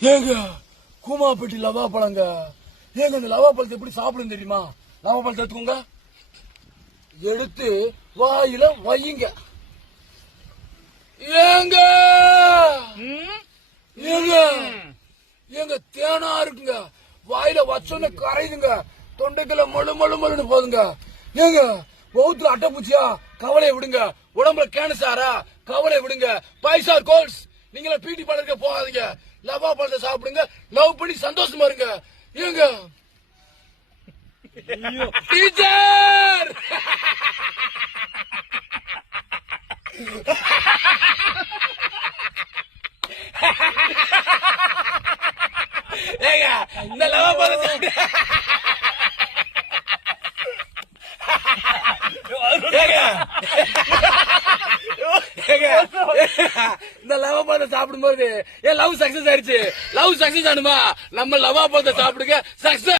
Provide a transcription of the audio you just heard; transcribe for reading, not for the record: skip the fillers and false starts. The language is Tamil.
ஏங்க கூமாப்பட்டி லவா பழங்க. ஏங்க இந்த லவா பழத்தை எப்படி சாப்பிடும் தெரியுமா? லவா பழத்தை எடுத்துக்கோங்க, எடுத்து வாயில வையுங்க. ஏங்க ஏங்க ஏங்க தேனா இருக்குங்க, வாயில வச்சோன்னு கரையுதுங்க, தொண்டைக்குள்ள மொழு மொழு மொழுன்னு போதுங்க. ஏங்க பௌத்துல அட்டைப்பூச்சியா? கவலையை விடுங்க. உடம்புல கேன்சரா? கவலை விடுங்க. பைசார் கோல்ஸ், நீங்கள பிடி பழக்க போகாதீங்க. லவா பழத்தை சாப்பிடுங்க, லவ் பண்ணி சந்தோஷமா இருங்க. ஏங்க டீச்சர் ஏங்க இந்த லவா பழத்தை இந்த லவா பழத்தை சாப்பிடும் போது என் லவ் சக்சஸ் ஆயிடுச்சு. லவ் சக்சஸ் ஆனுமா? நம்ம லவா பழத்தை சாப்பிடுங்க, சக்சஸ்.